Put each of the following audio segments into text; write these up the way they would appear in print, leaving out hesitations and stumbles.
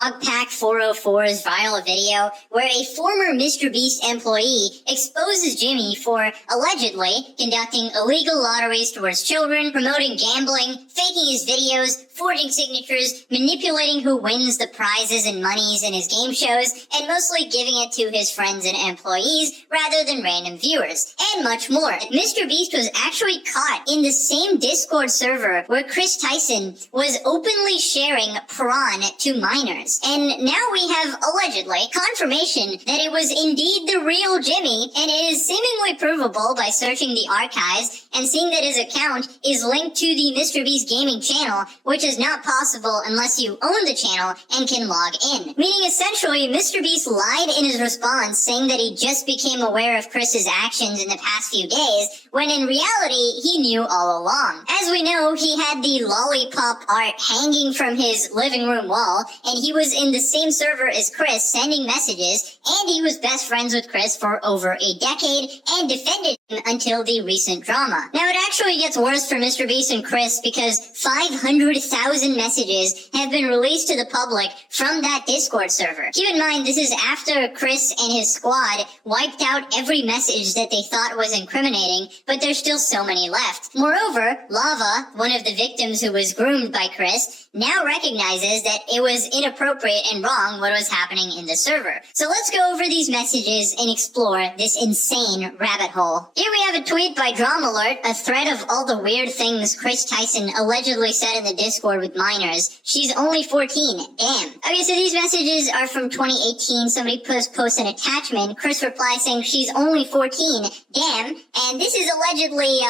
Pack 404's viral video where a former MrBeast employee exposes Jimmy for allegedly conducting illegal lotteries towards children, promoting gambling, faking his videos, forging signatures, manipulating who wins the prizes and monies in his game shows, and mostly giving it to his friends and employees rather than random viewers, and much more. MrBeast was actually caught in the same Discord server where Chris Tyson was openly sharing prawn to minors. And now we have, allegedly, confirmation that it was indeed the real Jimmy, and it is seemingly provable by searching the archives and seeing that his account is linked to the MrBeast gaming channel, which is not possible unless you own the channel and can log in. Meaning, essentially, MrBeast lied in his response, saying that he just became aware of Chris's actions in the past few days, when in reality, he knew all along. As we know, he had the lollipop art hanging from his living room wall, and he was in the same server as Chris, sending messages, and he was best friends with Chris for over a decade and defended him until the recent drama. Now, it actually gets worse for MrBeast and Chris because 500,000 messages have been released to the public from that Discord server. Keep in mind, this is after Chris and his squad wiped out every message that they thought was incriminating, but there's still so many left. Moreover, Lava, one of the victims who was groomed by Chris, now recognizes that it was inappropriate and wrong what was happening in the server. So let's go over these messages and explore this insane rabbit hole. Here we have a tweet by Drama Alert, a thread of all the weird things Chris Tyson allegedly said in the Discord with minors. She's only 14. Damn. Okay, so these messages are from 2018. Somebody posts an attachment. Chris replies saying she's only 14. Damn. And this is allegedly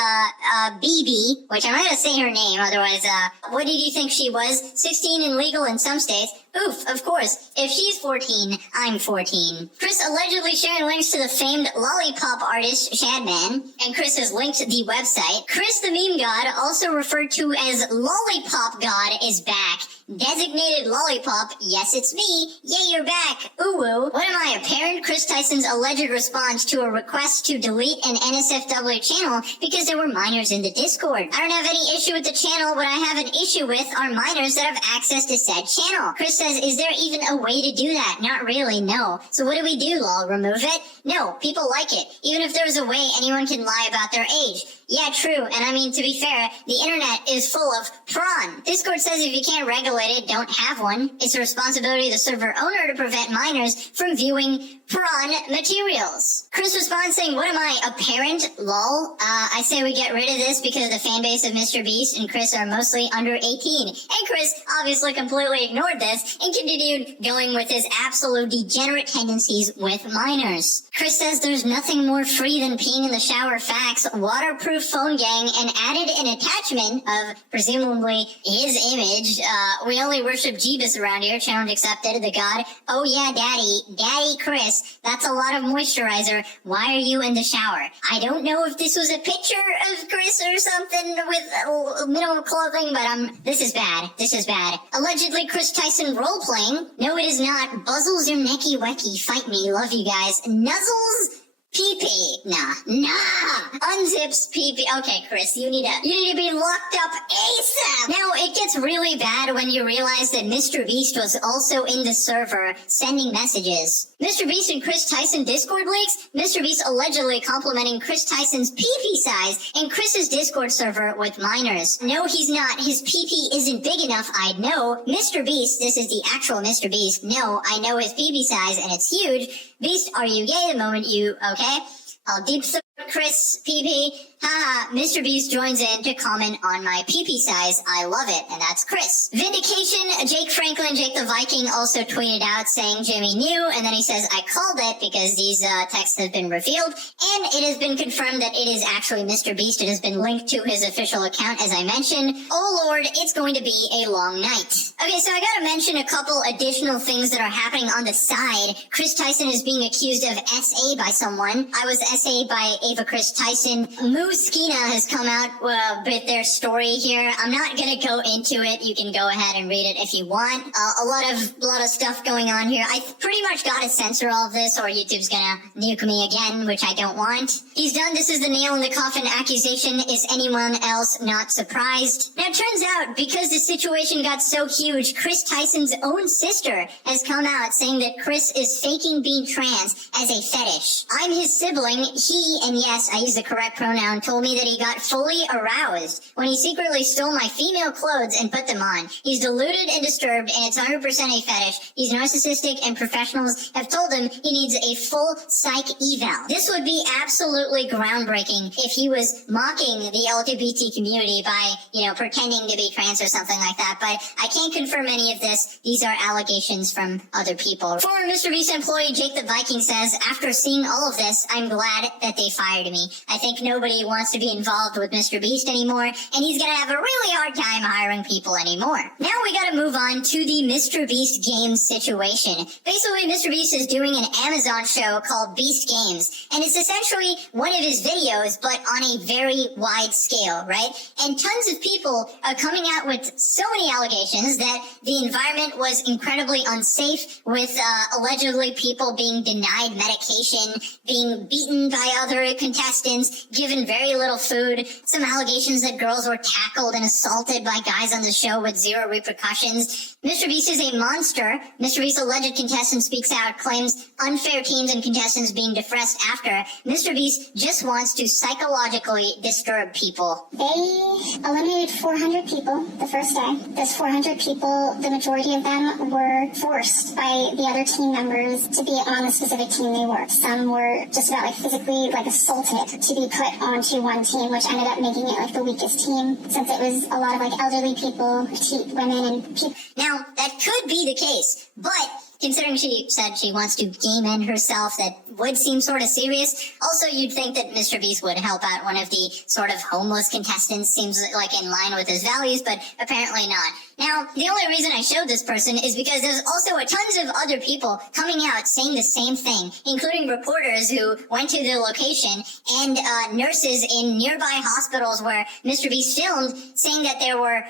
BB, which I'm not gonna say her name, otherwise what did you think she was? 16 and legal in some states. Oof, of course. If she's 14, I'm 14. Chris allegedly sharing links to the famed lollipop artist Shadman, and Chris has linked the website. Chris the meme god, also referred to as Lollipop God, is back. Designated Lollipop, yes it's me, yay you're back, ooh woo. What am I, a parent? Chris Tyson's alleged response to a request to delete an NSFW channel because there were minors in the Discord. I don't have any issue with the channel. What I have an issue with are minors that have access to said channel. Chris says, is there even a way to do that? Not really, no. So what do we do, lol? Remove it? No, people like it. Even if there's a way anyone can lie about their age. Yeah, true, and I mean, to be fair, the internet is full of prawn. Discord says if you can't regulate it, don't have one. It's the responsibility of the server owner to prevent minors from viewing prawn materials. Chris responds saying, what am I, a parent? Lol. I say we get rid of this because the fan base of MrBeast and Chris are mostly under 18. And Chris obviously completely ignored this and continued going with his absolute degenerate tendencies with minors. Chris says there's nothing more free than peeing in the shower facts, waterproof phone gang, and added an attachment of presumably his image. We only worship Jeebus around here, challenge accepted, the god. Oh yeah, daddy Chris, that's a lot of moisturizer. Why are you in the shower? I don't know if this was a picture of Chris or something with minimal clothing, but this is bad. Allegedly Chris Tyson role-playing. No, it is not. Buzzles your necky wecky. Fight me. Love you guys. Nuzzles? Pee-pee. Nah. Unzips pee-pee. Okay, Chris, you need to be locked up ASAP. Now, it gets really bad when you realize that MrBeast was also in the server sending messages. MrBeast and Chris Tyson Discord leaks? MrBeast allegedly complimenting Chris Tyson's pee-pee size in Chris's Discord server with minors. No, he's not. His pee-pee isn't big enough, I'd know. MrBeast, this is the actual MrBeast. No, I know his pee-pee size and it's huge. Beast, are you gay the moment you, okay? I'll deep throat Chris pee-pee. Haha, MrBeast joins in to comment on my pee-pee size. I love it, and that's Chris. Vindication, Jake the Viking, also tweeted out saying Jimmy knew, and then he says, I called it because these texts have been revealed, and it has been confirmed that it is actually MrBeast. It has been linked to his official account, as I mentioned. Oh lord, it's going to be a long night. Okay, so I gotta mention a couple additional things that are happening on the side. Chris Tyson is being accused of SA by someone. I was SA by Ava Chris Tyson. Skina has come out with their story here. I'm not gonna go into it. You can go ahead and read it if you want. A lot of stuff going on here. I pretty much gotta censor all of this, or YouTube's gonna nuke me again, which I don't want. He's done. This is the nail in the coffin accusation. Is anyone else not surprised? Now, it turns out, because the situation got so huge, Chris Tyson's own sister has come out saying that Chris is faking being trans as a fetish. I'm his sibling. He, and yes, I use the correct pronoun, told me that he got fully aroused when he secretly stole my female clothes and put them on. He's deluded and disturbed, and it's 100% a fetish. He's narcissistic, and professionals have told him he needs a full psych eval. This would be absolutely groundbreaking if he was mocking the LGBT community by, pretending to be trans or something like that, but I can't confirm any of this. These are allegations from other people. Former MrBeast employee Jake the Viking says, after seeing all of this, I'm glad that they fired me. I think nobody wants to be involved with MrBeast anymore, and he's gonna have a really hard time hiring people anymore. Now we gotta move on to the MrBeast Games situation. Basically, MrBeast is doing an Amazon show called Beast Games, and it's essentially one of his videos, but on a very wide scale, right? And tons of people are coming out with so many allegations that the environment was incredibly unsafe, with allegedly people being denied medication, being beaten by other contestants, given very little food, some allegations that girls were tackled and assaulted by guys on the show with zero repercussions. MrBeast is a monster. MrBeast's alleged contestant speaks out, claims unfair teams and contestants being defressed after. MrBeast just wants to psychologically disturb people. They eliminated 400 people the first day. Those 400 people, the majority of them were forced by the other team members to be on the specific team they were. Some were just about physically assaulted to be put onto one team, which ended up making it the weakest team, since it was a lot of elderly people, petite women, and people. Now, that could be the case, but considering she said she wants to game end herself, that would seem sort of serious. Also, you'd think that MrBeast would help out one of the sort of homeless contestants, seems like in line with his values, but apparently not. Now, the only reason I showed this person is because there's also tons of other people coming out saying the same thing, including reporters who went to the location and nurses in nearby hospitals where MrBeast filmed, saying that there were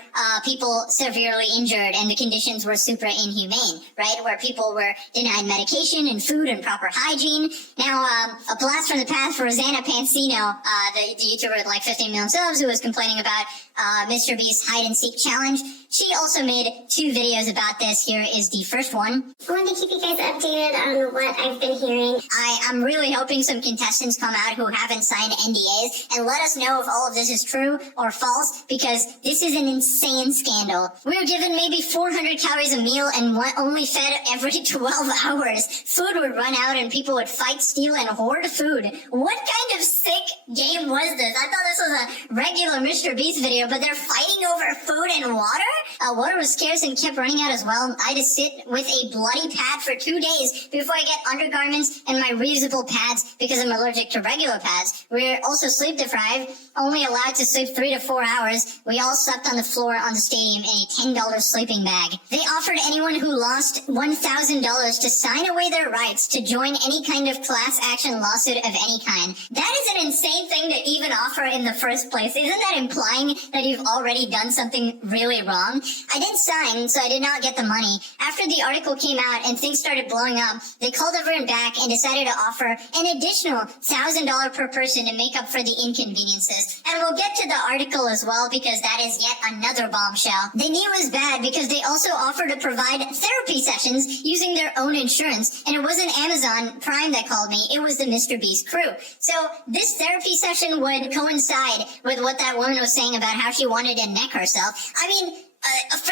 people severely injured and the conditions were super inhumane, right? Where people were denied medication and food and proper hygiene. Now, a blast from the past for Rosanna Pansino, the YouTuber with 15 million subs, who was complaining about MrBeast's hide and seek challenge. She also made 2 videos about this. Here is the first one. I wanted to keep you guys updated on what I've been hearing. I'm really hoping some contestants come out who haven't signed NDAs and let us know if all of this is true or false, because this is an insane scandal. We were given maybe 400 calories a meal and only fed every 12 hours. Food would run out and people would fight, steal, and hoard food. What kind of sick game was this? I thought this was a regular MrBeast video, but they're fighting over food and water? Water was scarce and kept running out as well. I had to sit with a bloody pad for 2 days before I get undergarments and my reusable pads because I'm allergic to regular pads. We're also sleep deprived, only allowed to sleep 3 to 4 hours. We all slept on the floor on the stadium in a $10 sleeping bag. They offered anyone who lost $1,000 to sign away their rights to join any kind of class action lawsuit of any kind. That is an insane thing to even offer in the first place. Isn't that implying that you've already done something really wrong? I didn't sign, so I did not get the money. After the article came out and things started blowing up, they called everyone back and decided to offer an additional $1,000 per person to make up for the inconveniences. And we'll get to the article as well, because that is yet another bombshell. They knew it was bad because they also offered to provide therapy sessions using their own insurance. And it wasn't Amazon Prime that called me, it was the MrBeast crew. So this therapy session would coincide with what that woman was saying about how she wanted to neck herself. I mean,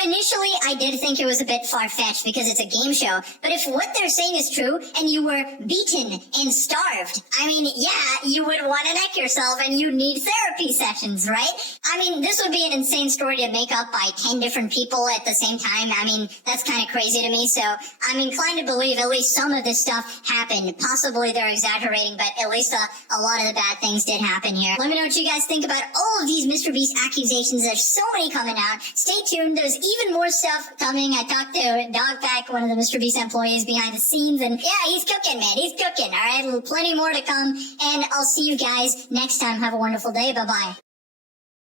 initially, I did think it was a bit far-fetched because it's a game show, but if what they're saying is true and you were beaten and starved, I mean, yeah, you would want to neck yourself and you need therapy sessions, right? I mean, this would be an insane story to make up by 10 different people at the same time. I mean, that's kind of crazy to me, so I'm inclined to believe at least some of this stuff happened. Possibly they're exaggerating, but at least a lot of the bad things did happen here. Let me know what you guys think about all of these MrBeast accusations. There's so many coming out. Stay tuned. tuned. There's even more stuff coming. I talked to Dogpack, one of the MrBeast employees behind the scenes, and yeah, he's cooking, man. He's cooking. All right, plenty more to come, and I'll see you guys next time. Have a wonderful day. Bye-bye.